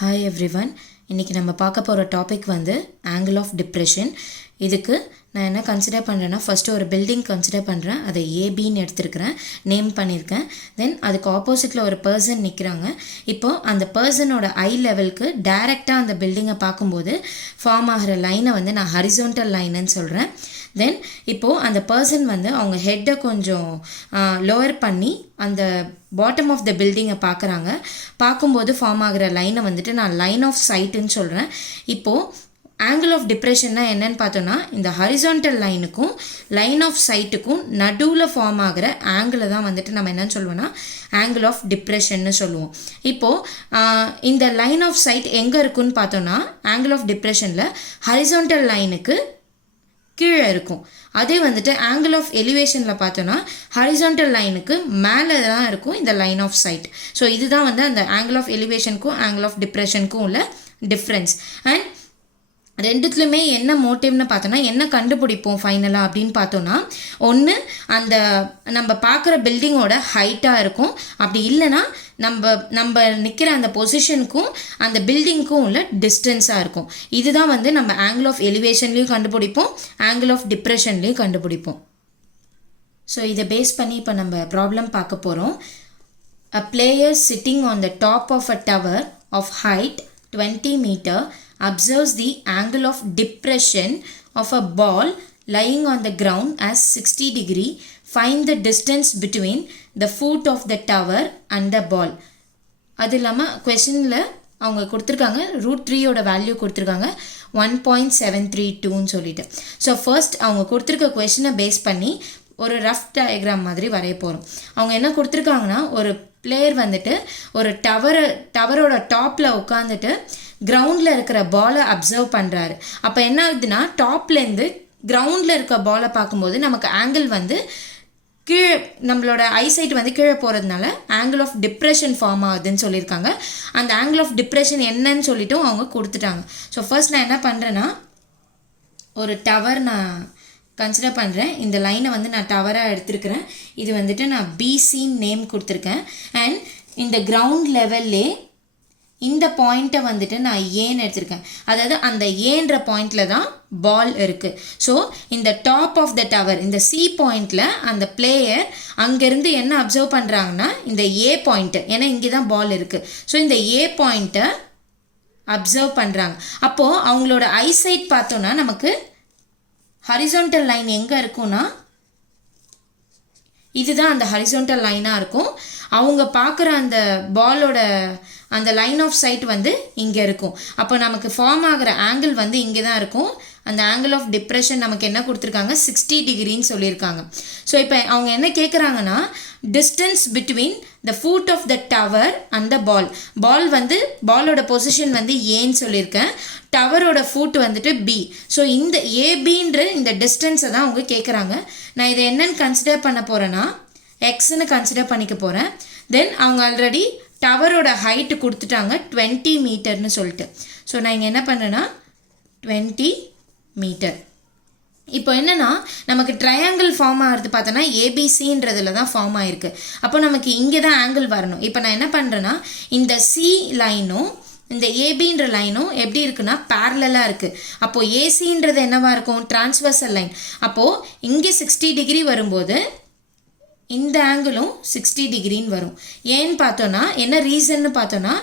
Hi everyone. இன்றைக்கி நம்ம பார்க்க போகிற டாபிக் வந்து ஆங்கிள் ஆஃப் டிப்ரெஷன். இதுக்கு நான் என்ன கன்சிடர் பண்ணுறேன்னா, ஃபஸ்ட்டு ஒரு பில்டிங் கன்சிடர் பண்ணுறேன். அதை ஏபின்னு எடுத்துருக்கிறேன், நேம் பண்ணியிருக்கேன். தென் அதுக்கு ஆப்போசிட்டில் ஒரு பர்சன் நிற்கிறாங்க. இப்போது அந்த பர்சனோட ஐ லெவலுக்கு டைரெக்டாக அந்த பில்டிங்கை பார்க்கும்போது ஃபார்ம் ஆகிற லைனை வந்து நான் ஹரிசோண்டல் லைனுன்னு சொல்கிறேன். தென் இப்போது அந்த பர்சன் வந்து அவங்க ஹெட்டை கொஞ்சம் லோவர் பண்ணி அந்த பாட்டம் ஆஃப் த பில்டிங்கை பார்க்குறாங்க. பார்க்கும்போது ஃபார்ம் ஆகிற லைனை வந்துட்டு நான் லைன் ஆஃப் சைட்டுன்னு சொல்கிறேன். இப்போது ஆங்கிள் ஆஃப் டிப்ரெஷன்னா என்னன்னு பார்த்தோன்னா, இந்த ஹரிசான்டல் லைனுக்கும் லைன் ஆஃப் சைட்டுக்கும் நடுவில் ஃபார்ம் ஆகிற ஆங்கிளை தான் வந்துட்டு நம்ம என்னன்னு சொல்லுவோம்னா ஆங்கிள் ஆஃப் டிப்ரெஷன்னு சொல்லுவோம். இப்போது இந்த லைன் ஆஃப் சைட் எங்கே இருக்குன்னு பார்த்தோன்னா, ஆங்கிள் ஆஃப் டிப்ரெஷனில் ஹரிசான்டல் லைனுக்கு கீழே இருக்கும். அதே வந்துட்டு ஆங்கிள் ஆஃப் எலிவேஷனில் பார்த்தோன்னா ஹரிசான்டல் லைனுக்கு மேலே தான் இருக்கும் இந்த லைன் ஆஃப் சைட். ஸோ இதுதான் வந்து அந்த ஆங்கிள் ஆஃப் எலிவேஷனுக்கும் ஆங்கிள் ஆஃப் டிப்ரெஷனுக்கும் உள்ள டிஃப்ரென்ஸ். அண்ட் ரெண்டுத்துலையுமே என்ன மோட்டிவ்னு பார்த்தோன்னா, என்ன கண்டுபிடிப்போம் ஃபைனலாக அப்படின்னு பார்த்தோன்னா, ஒன்று அந்த நம்ம பார்க்குற பில்டிங்கோட ஹைட்டாக இருக்கும். அப்படி இல்லைன்னா நம்ம நிற்கிற அந்த பொசிஷனுக்கும் அந்த பில்டிங்க்கும் உள்ள டிஸ்டன்ஸாக இருக்கும். இதுதான் வந்து நம்ம ஆங்கிள் ஆஃப் எலிவேஷன்லேயும் கண்டுபிடிப்போம், ஆங்கிள் ஆஃப் டிப்ரெஷன்லேயும் கண்டுபிடிப்போம். ஸோ இதை பேஸ் பண்ணி இப்போ நம்ம ப்ராப்ளம் பார்க்க போகிறோம். A player sitting on the top of a tower of height 20 meter observes the angle of depression of a ball lying on the ground as 60 degree. Find the distance between the foot of the tower and the ball. அது இல்லாமல் கொஷனில் அவங்க கொடுத்துருக்காங்க, √3யோட value கொடுத்துருக்காங்க 1.732ன்னு சொல்லிட்டு. So first அவங்க கொடுத்துருக்க கொஷனை base பண்ணி ஒரு ரஃப் டயக்ராம் மாதிரி வரைய போகிறோம். அவங்க என்ன கொடுத்துருக்காங்கன்னா, ஒரு பிளேயர் வந்துட்டு ஒரு டவரோட டாப்பில் உட்காந்துட்டு கிரவுண்டில் இருக்கிற பாலை அப்சர்வ் பண்ணுறாரு. அப்போ என்ன ஆகுதுன்னா, டாப்லேருந்து கிரவுண்டில் இருக்க பாலை பார்க்கும்போது நமக்கு ஆங்கிள் வந்து கீழே, நம்மளோட ஐசைட் வந்து கீழே போகிறதுனால ஆங்கிள் ஆஃப் டிப்ரெஷன் ஃபார்ம் ஆகுதுன்னு சொல்லியிருக்காங்க. அந்த ஆங்கிள் ஆஃப் டிப்ரெஷன் என்னன்னு சொல்லிட்டும் அவங்க கொடுத்துட்டாங்க. ஸோ ஃபர்ஸ்ட் நான் என்ன பண்ணுறேன்னா, ஒரு டவர் நான் கன்சிடர் பண்ணுறேன். இந்த லைனை வந்து நான் டவராக எடுத்துருக்கிறேன். இது வந்துட்டு நான் பிசின்னு நேம் கொடுத்துருக்கேன். அண்ட் இந்த கிரவுண்ட் லெவல்லே இந்த பாயிண்ட்டை வந்துட்டு நான் ஏன்னு எடுத்திருக்கேன். அதாவது அந்த ஏன்ற பாயிண்டில் தான் பால் இருக்குது. ஸோ இந்த டாப் ஆஃப் த டவர், இந்த சி பாயிண்டில் அந்த பிளேயர் அங்கேருந்து என்ன அப்சர்வ் பண்ணுறாங்கன்னா, இந்த ஏ பாயிண்ட்டு, ஏன்னா இங்கே தான் பால் இருக்குது. ஸோ இந்த ஏ பாயிண்ட்டை அப்சர்வ் பண்ணுறாங்க. அப்போது அவங்களோட ஐசைட் பார்த்தோன்னா நமக்கு ஹரிசான்டல் லைன் எங்கே இருக்குன்னா, இதுதான் அந்த ஹரிசான்டல் லைனாக இருக்கும். அவங்க பார்க்குற அந்த பாலோட அந்த லைன் ஆஃப் சைட் வந்து இங்கே இருக்கும். அப்போ நமக்கு ஃபார்ம் ஆகிற ஆங்கிள் வந்து இங்கே தான் இருக்கும். அந்த ஆங்கிள் ஆஃப் டிப்ரெஷன் நமக்கு என்ன கொடுத்துருக்காங்க, 60 டிகிரின்னு சொல்லியிருக்காங்க. ஸோ இப்போ அவங்க என்ன கேட்குறாங்கன்னா, distance between the foot of the tower and the ball வந்து பாலோட பொசிஷன் வந்து ஏன்னு சொல்லியிருக்கேன், டவரோட ஃபுட் வந்துட்டு பி. ஸோ இந்த ஏபின்ற இந்த டிஸ்டன்ஸை தான் அவங்க கேட்குறாங்க. நான் இதை என்னன்னு கன்சிடர் பண்ண போகிறேன்னா, எக்ஸ்ன்னு கன்சிடர் பண்ணிக்க போகிறேன். தென் அவங்க ஆல்ரெடி டவரோட ஹைட்டு கொடுத்துட்டாங்க 20 மீட்டர்னு சொல்லிட்டு. ஸோ நான் இங்கே என்ன பண்ணுறேன்னா 20 மீட்டர். இப்போ என்னென்னா, நமக்கு ட்ரையாங்கிள் ஃபார்ம் ஆகிறது பார்த்தோன்னா ஏபிசின்றதுல தான் ஃபார்ம் ஆகிருக்கு. அப்போ நமக்கு இங்கே தான் ஆங்கிள் வரணும். இப்போ நான் என்ன பண்ணுறேன்னா, இந்த சி லைனும் இந்த ஏபின்ற லைனும் எப்படி இருக்குன்னா பேரலாக இருக்குது. அப்போது ஏசின்றது என்னவாக இருக்கும், டிரான்ஸ்வர்சல் லைன். அப்போது இங்கே 60 டிகிரி வரும்போது இந்த ஆங்கிளும் 60 டிகிரின்னு வரும். ஏன்னு பார்த்தோன்னா, என்ன ரீசன்னு பார்த்தோன்னா,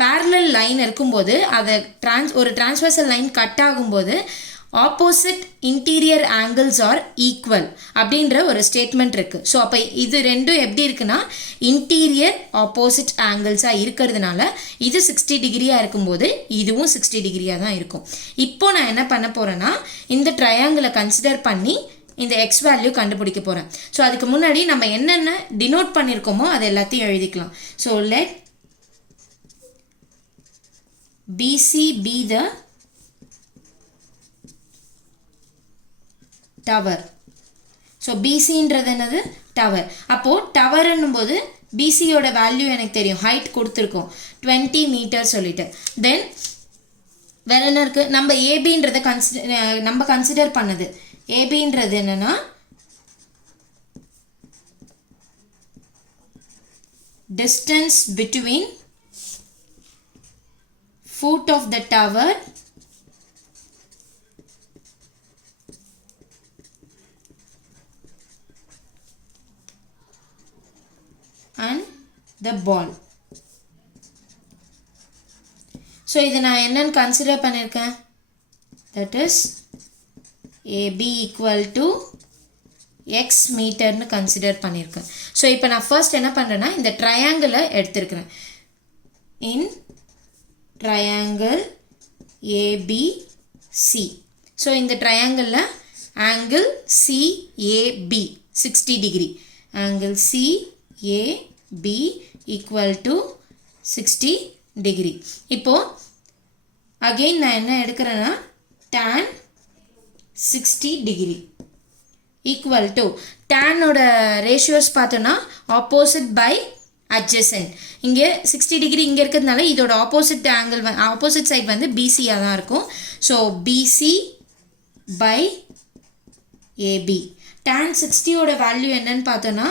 பேரலல் லைன் இருக்கும்போது அதை ஒரு டிரான்ஸ்வர்சல் லைன் கட் ஆகும்போது opposite interior angles R equal அப்படின்ற ஒரு ஸ்டேட்மெண்ட் இருக்குது. ஸோ அப்போ இது ரெண்டும் எப்படி இருக்குன்னா, இன்டீரியர் ஆப்போசிட் ஆங்கிள்ஸாக இருக்கிறதுனால இது 60 டிகிரியாக இருக்கும்போது இதுவும் 60 டிகிரியாக தான் இருக்கும். இப்போ நான் என்ன பண்ண போகிறேன்னா, இந்த ட்ரையாங்கிளை கன்சிடர் பண்ணி இந்த எக்ஸ் வேல்யூ கண்டுபிடிக்க போகிறேன். ஸோ அதுக்கு முன்னாடி நம்ம என்னென்ன டினோட் பண்ணியிருக்கோமோ அது எல்லாத்தையும் எழுதிக்கலாம். So let BC be the tower. So பிசின்றது என்னது, டவர். அப்போது டவர்ன்னும் போது பிசியோட வேல்யூ எனக்கு தெரியும், ஹைட் கொடுத்துருக்கோம் 20 மீட்டர் சொல்லிட்டு. தென் வேற என்ன இருக்குது, நம்ம ஏபின்றதை கன்சிடர் பண்ணது. ஏபின்றது என்னன்னா, distance between foot of the tower and the ball. So இதை நான் என்னன்னு கன்சிடர் பண்ணியிருக்கேன், that is AB equal to x மீட்டர்னு கன்சிடர் பண்ணியிருக்கேன். ஸோ இப்போ நான் ஃபர்ஸ்ட் என்ன பண்ணுறேன்னா இந்த ட்ரையாங்கிளை எடுத்துருக்கிறேன். இன் ட்ரையாங்கிள் ABC. ஸோ இந்த ட்ரையாங்கிளில் angle CAB 60 degree, angle CAB equal to 60 degree. இப்போது அகெயின் நான் என்ன எடுக்கிறேன்னா tan 60 டிகிரி ஈக்குவல் டு டேனோட ரேஷியோஸ் பார்த்தோன்னா ஆப்போசிட் பை அட்ஜசன்ட். இங்கே 60 டிகிரி இங்கே இருக்கிறதுனால இதோட ஆப்போசிட் ஆங்கிள் ஆப்போசிட் சைட் வந்து பிசியாக தான் இருக்கும். So BC by AB. tan 60யோட வேல்யூ என்னன்னு பார்த்தோன்னா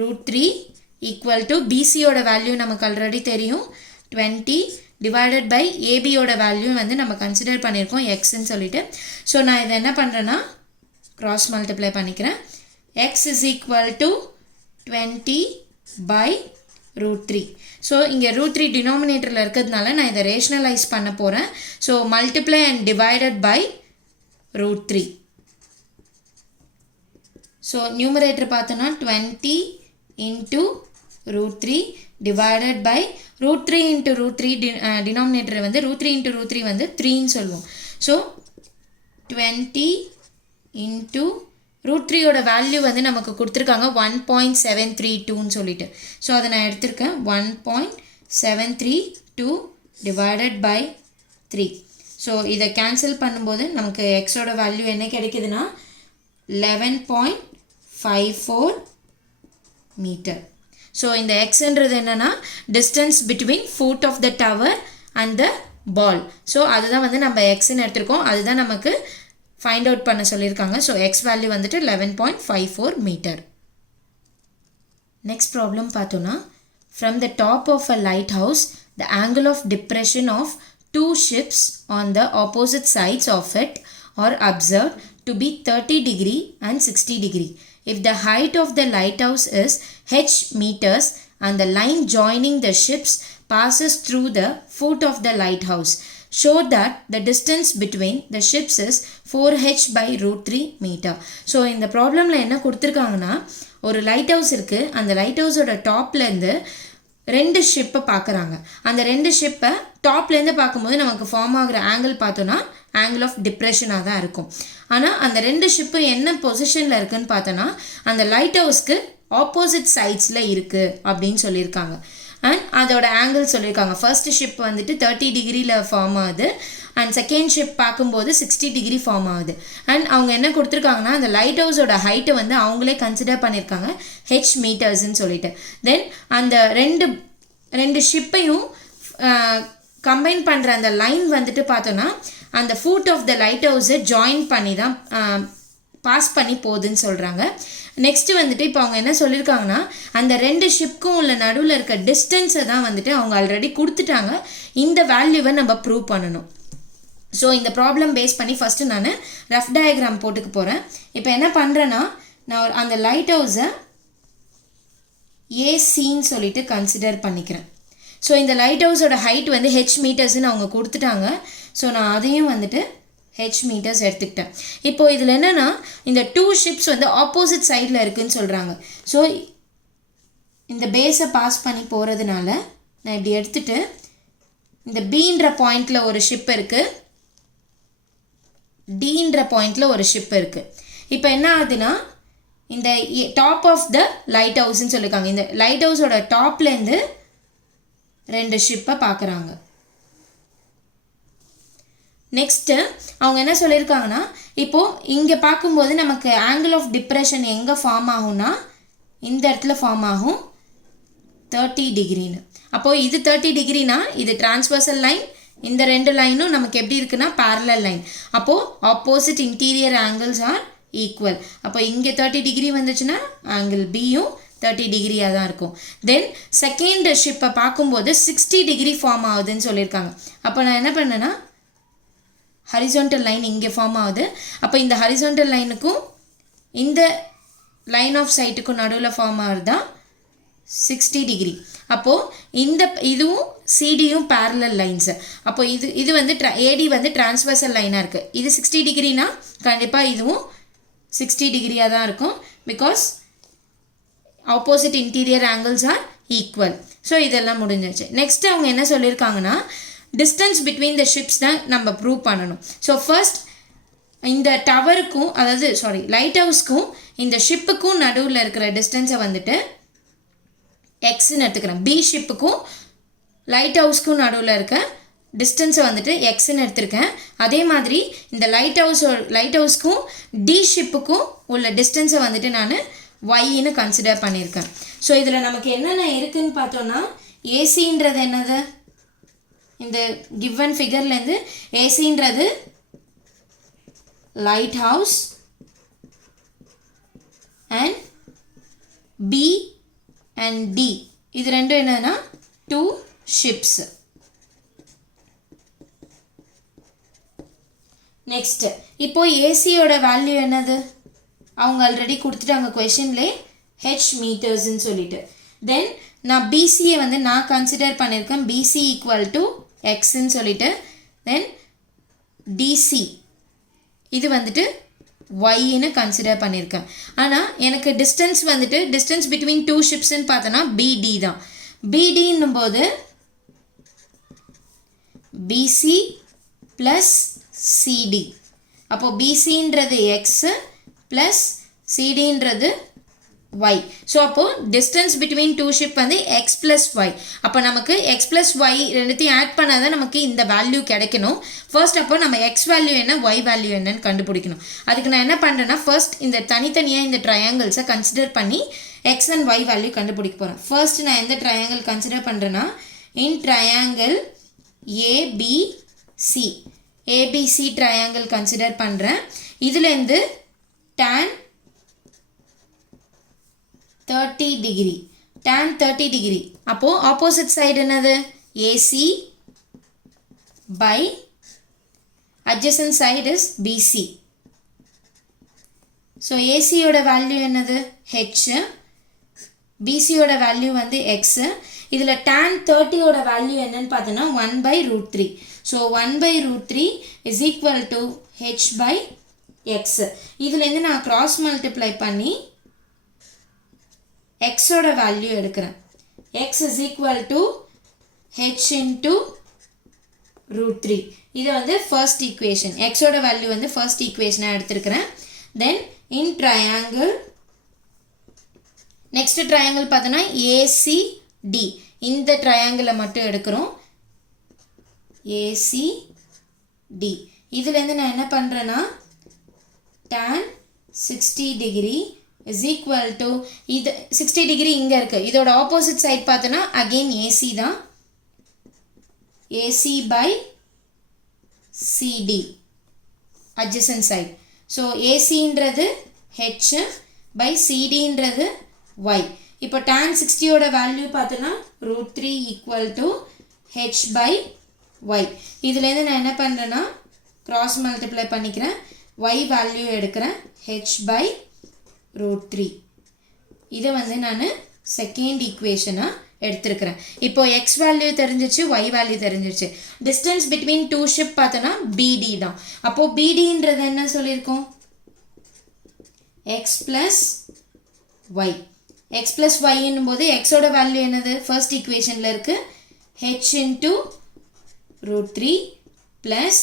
√3 ஈக்குவல் டு பிசியோட வேல்யூ நமக்கு ஆல்ரெடி தெரியும் 20 டிவைடட் பை ஏபியோட வேல்யூ வந்து நம்ம கன்சிடர் பண்ணியிருக்கோம் எக்ஸ்ன்னு சொல்லிட்டு. ஸோ நான் இதை என்ன பண்ணுறேன்னா cross multiply பண்ணிக்கிறேன். x is equal to 20 by √3. So இங்கே √3 டினாமினேட்டரில் இருக்கிறதுனால நான் இதை ரேஷனலைஸ் பண்ண போகிறேன். So multiply and divided by √3. So numerator பார்த்தோன்னா 20 into √3 divided by √3 into √3 denominator வந்து √3 into √3 வந்து 3ன்னு சொல்லுவோம். ஸோ 20 into √3யோட வேல்யூ வந்து நமக்கு கொடுத்துருக்காங்க 1.732ன்னு சொல்லிட்டு. ஸோ அதை நான் எடுத்திருக்கேன் 1.732 divided by 3. ஸோ இதை கேன்சல் பண்ணும்போது நமக்கு எக்ஸோட வேல்யூ என்ன கிடைக்குதுன்னா 11.54 மீட்டர். ஸோ இந்த எக்ஸ்ன்றது என்னென்னா distance between foot of the tower and the ball. So அதுதான் வந்து நம்ம எக்ஸ்ன்னு எடுத்திருக்கோம், அதுதான் நமக்கு ஃபைண்ட் அவுட் பண்ண சொல்லியிருக்காங்க. ஸோ எக்ஸ் வேல்யூ வந்துட்டு 11.54 மீட்டர். நெக்ஸ்ட் ப்ராப்ளம் பார்த்தோன்னா from the top of a light house the angle of depression of 2 ships on the opposite sides of it are observed to be 30 degree and 60 degree. If the height of the lighthouse is h meters and the line joining the ships passes through the foot of the lighthouse, show that the distance between the ships is 4h by √3 meter. So இந்த ப்ராப்ளமில் என்ன கொடுத்துருக்காங்கன்னா ஒரு light house இருக்குது, அந்த light ஹவுஸோட டாப்லேருந்து 2 ஷிப்பை பார்க்குறாங்க. அந்த 2 ஷிப்பை டாப்லேருந்து பார்க்கும்போது நமக்கு ஃபார்ம் ஆகிற ஆங்கிள் பார்த்தோன்னா ஆங்கிள் ஆஃப் டிப்ரெஷனாக தான் இருக்கும். ஆனால் அந்த 2 ஷிப்பு என்ன பொசிஷனில் இருக்குதுன்னு பார்த்தோன்னா அந்த லைட் ஹவுஸ்க்கு ஆப்போசிட் சைட்ஸில் இருக்குது அப்படின்னு சொல்லியிருக்காங்க. அண்ட் அதோட ஆங்கிள் சொல்லியிருக்காங்க. ஃபர்ஸ்ட் ஷிப் வந்துட்டு 30 டிகிரியில் ஃபார்ம் ஆகுது அண்ட் செகண்ட் ஷிப் பார்க்கும்போது 60 டிகிரி ஃபார்ம் ஆகுது. அண்ட் அவங்க என்ன கொடுத்துருக்காங்கன்னா அந்த லைட் ஹவுஸோட ஹைட்டை வந்து அவங்களே கன்சிடர் பண்ணியிருக்காங்க ஹெச் மீட்டர்ஸ்ன்னு சொல்லிட்டு. தென் அந்த ரெண்டு ஷிப்பையும் கம்பைன் பண்ணுற அந்த லைன் வந்துட்டு பார்த்தோன்னா அந்த ஃபுட் ஆஃப் த லைட் ஹவுஸை ஜாயின் பண்ணி தான் பாஸ் பண்ணி போகுதுன்னு சொல்கிறாங்க. நெக்ஸ்ட்டு வந்துட்டு இப்போ அவங்க என்ன சொல்லியிருக்காங்கன்னா அந்த 2 ஷிப்க்கும் உள்ள நடுவில் இருக்க டிஸ்டன்ஸை தான் வந்துட்டு அவங்க ஆல்ரெடி கொடுத்துட்டாங்க, இந்த வேல்யூவை நம்ம ப்ரூவ் பண்ணணும். ஸோ இந்த ப்ராப்ளம் பேஸ் பண்ணி ஃபஸ்ட்டு நான் ரஃப் டயக்ராம் போட்டுக்க போகிறேன். இப்போ என்ன பண்ணுறேன்னா நான் அந்த லைட் ஹவுஸை ஏசின்னு சொல்லிட்டு கன்சிடர் பண்ணிக்கிறேன். ஸோ இந்த லைட் ஹவுஸோட ஹைட் வந்து ஹெச் மீட்டர்ஸ்ன்னு அவங்க கொடுத்துட்டாங்க. ஸோ நான் அதையும் வந்துட்டு ஹெச் மீட்டர்ஸ் எடுத்துக்கிட்டேன். இப்போது இதில் என்னென்னா இந்த 2 ஷிப்ஸ் வந்து ஆப்போசிட் சைடில் இருக்குதுன்னு சொல்கிறாங்க. ஸோ இந்த பேஸை பாஸ் பண்ணி போகிறதுனால நான் இப்படி எடுத்துகிட்டு இந்த பீன்ற பாயிண்டில் ஒரு ஷிப் இருக்குது, டீன்ற பாயிண்டில் ஒரு ஷிப் இருக்குது. இப்போ என்ன ஆகுதுன்னா இந்த டாப் ஆஃப் த லைட் ஹவுஸ்ன்னு சொல்லியிருக்காங்க. இந்த லைட் ஹவுஸோட டாப்லேருந்து 2 ஷிப்பை பார்க்குறாங்க. நெக்ஸ்ட்டு அவங்க என்ன சொல்லியிருக்காங்கன்னா இப்போது இங்கே பார்க்கும்போது நமக்கு ஆங்கிள் ஆஃப் டிப்ரெஷன் எங்கே ஃபார்ம் ஆகும்னா இந்த இடத்துல ஃபார்ம் ஆகும் 30 டிகிரின்னு. அப்போது இது 30 டிகிரினா இது டிரான்ஸ்வர்சல் லைன், இந்த 2 லைனும் நமக்கு எப்படி இருக்குன்னா பேரலல் லைன். அப்போது opposite interior angles R equal. அப்போ இங்கே 30 டிகிரி வந்துச்சுன்னா ஆங்கிள் பியும் 30 டிகிரியாக தான் இருக்கும். தென் செகண்ட் ஷிப்பை பார்க்கும்போது 60 டிகிரி ஃபார்ம் ஆகுதுன்னு சொல்லியிருக்காங்க. அப்போ நான் என்ன பண்ணேன்னா ஹரிசாண்டல் லைன் இங்கே ஃபார்ம் ஆகுது. அப்போ இந்த ஹரிசாண்டல் லைனுக்கும் இந்த லைன் ஆஃப் சைட்டுக்கும் நடுவில் ஃபார்ம் ஆகுது தான் 60 டிகிரி. அப்போது இதுவும் சிடியும் பேரலல் லைன்ஸு. அப்போ இது வந்து ஏடி வந்து டிரான்ஸ்வர்சல் லைனாக இருக்குது. இது 60 டிகிரினா கண்டிப்பாக இதுவும் 60 டிகிரியாக தான் இருக்கும். Because opposite interior angles R equal. So இதெல்லாம் முடிஞ்சிச்சு. நெக்ஸ்ட் அவங்க என்ன சொல்லியிருக்காங்கன்னா டிஸ்டன்ஸ் பிட்வீன் த ஷிப்ஸ் தான் நம்ம ப்ரூவ் பண்ணணும். ஸோ ஃபர்ஸ்ட் இந்த டவருக்கும் லைட் ஹவுஸ்க்கும் இந்த ஷிப்புக்கும் நடுவில் இருக்கிற டிஸ்டன்ஸை வந்துட்டு எக்ஸ்ன்னு எடுத்துக்கிறேன். பி ஷிப்புக்கும் லைட் ஹவுஸ்க்கும் நடுவில் இருக்க டிஸ்டன்ஸை வந்துட்டு எக்ஸ்ன்னு எடுத்திருக்கேன். அதே மாதிரி இந்த லைட் ஹவுஸ்க்கும் டி ஷிப்புக்கும் உள்ள டிஸ்டன்ஸை வந்துட்டு நான் ஒய்ன்னு கன்சிடர் பண்ணியிருக்கேன். ஸோ இதில் நமக்கு என்னென்ன இருக்குதுன்னு பார்த்தோன்னா ஏசின்றது என்னது, இந்த கிவன் ஃபிகர்லேருந்து ஏசின்றது lighthouse and B and D இது ரெண்டும் என்னன்னா 2 ஷிப்ஸ். நெக்ஸ்ட் இப்போ ஏசியோட வேல்யூ என்னது, அவங்க ஆல்ரெடி கொடுத்துட்டாங்க கொஷின்லே ஹெச் மீட்டர்ஸ்ன்னு சொல்லிட்டு. தென் நான் பிசியை வந்து நான் கன்சிடர் பண்ணியிருக்கேன் பிசி ஈக்குவல் டு எக்ஸ்ன்னு சொல்லிட்டு. தென் டிசி இது வந்துட்டு ஒய்ன்னு கன்சிடர் பண்ணியிருக்கேன். ஆனால் எனக்கு டிஸ்டன்ஸ் பிட்வீன் 2 ஷிப்ஸ்ன்னு பார்த்தோன்னா பிடி தான். பிடின்னும் போது பிசி ப்ளஸ் சிடி. அப்போது பிசின்றது எக்ஸு ப்ளஸ் சிடின்றது ஒய். ஸோ அப்போது டிஸ்டன்ஸ் பிட்வீன் 2 ஷிப் வந்து எக்ஸ் ப்ளஸ் ஒய். அப்போ நமக்கு எக்ஸ் ப்ளஸ் ஒய் ரெண்டுத்தையும் ஆட் பண்ணால் தான் நமக்கு இந்த வேல்யூ கிடைக்கணும். ஃபர்ஸ்ட் அப்போ நம்ம எக்ஸ் வேல்யூ என்ன ஒய் வேல்யூ என்னன்னு கண்டுபிடிக்கணும். அதுக்கு நான் என்ன பண்ணுறேன்னா ஃபர்ஸ்ட் இந்த தனித்தனியாக இந்த ட்ரையாங்கிள்ஸை கன்சிடர் பண்ணி எக்ஸ் அண்ட் ஒய் வேல்யூ கண்டுபிடிக்க போகிறேன். ஃபர்ஸ்ட் நான் எந்த ட்ரையாங்கிள் கன்சிடர் பண்ணுறேன்னா in triangle ABC triangle consider பண்ணுறேன். இதுலேருந்து tan 30 டிகிரி tan 30 டிகிரி. அப்போது ஆப்போசிட் சைடு என்னது AC by adjacent side is BC. So ஏசியோட வேல்யூ என்னது ஹெச், பிசியோட வேல்யூ வந்து எக்ஸு. இதில் tan 30யோட வேல்யூ என்னன்னு பார்த்தோன்னா 1/√3. So 1/√3 is equal to H by X. இதுலேருந்து நான் கிராஸ் மல்டிப்ளை பண்ணி எக்ஸோட வேல்யூ எடுக்கிறேன். X is equal to H into √3. இது வந்து ஃபர்ஸ்ட் ஈக்குவேஷன். எக்ஸோட வேல்யூ வந்து ஃபர்ஸ்ட் ஈக்குவேஷனாக எடுத்துருக்கிறேன். தென் இன் ட்ரையாங்கிள் நெக்ஸ்ட் ட்ரையாங்கிள் பார்த்தோன்னா ஏசிடி. இந்த ட்ரையாங்கிளை மட்டும் எடுக்கிறோம் ஏசிடி. இதுலேருந்து நான் என்ன பண்ணுறேன்னா tan 60 degree is equal to இது 60 டிகிரி இங்கே இருக்குது. இதோட ஆப்போசிட் சைட் பார்த்தோன்னா அகெயின் ஏசி தான். AC by CD adjacent side. So AC-ன்றது H by CD-ன்றது Y. இப்போ tan 60 ஓட வேல்யூ பார்த்தோன்னா √3 equal to H by Y. இதுலேருந்து நான் என்ன பண்ணுறேன்னா cross multiply பண்ணிக்கிறேன். Y வேல்யூ எடுக்கிறேன் H by √3. இதை வந்து நான் செகண்ட் ஈக்குவேஷனாக எடுத்துருக்கிறேன். இப்போ எக்ஸ் வேல்யூ தெரிஞ்சிச்சு, ஒய் வேல்யூ தெரிஞ்சிச்சு. டிஸ்டன்ஸ் பிட்வீன் 2 ஷிப் பார்த்தோன்னா பிடி தான். அப்போது பிடின்றது என்ன சொல்லியிருக்கோம் X plus Y. X plus ஒய்ன்னும் போது எக்ஸோட வேல்யூ என்னது ஃபர்ஸ்ட் ஈக்குவேஷனில் இருக்குது ஹெச் இன்ட்டு √3 ப்ளஸ்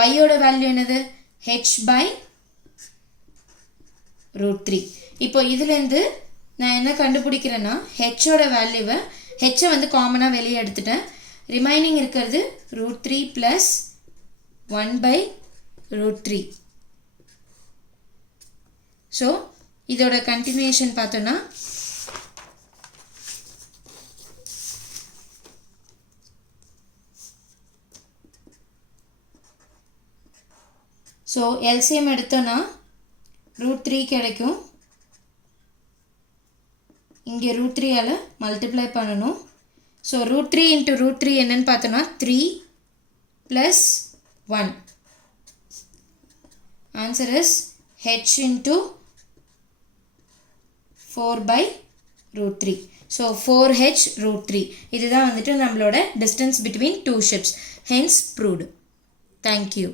ஒய்யோட வேல்யூ என்னது ஹெச் பை √3. இப்போ இதுலேருந்து நான் என்ன கண்டுபிடிக்கிறேன்னா ஹெச்சோட வேல்யூவை ஹெச்சை வந்து காமனாக வெளியே எடுத்துட்டேன். ரிமைனிங் இருக்கிறது √3 ப்ளஸ் 1/√3. ஸோ இதோட கண்டினியூஷன் பார்த்தோன்னா ஸோ எல்சிஎம் எடுத்தோன்னா √3 கிடைக்கும். இங்கே √3ஆல் மல்டிப்ளை பண்ணணும். ஸோ √3 இன்ட்டு √3 என்னன்னு பார்த்தோன்னா 3 + 1. Answer is h into 4/√3. So 4h √3. இதுதான் வந்துட்டு நம்மளோட distance between two ships. Hence proved. Thank you.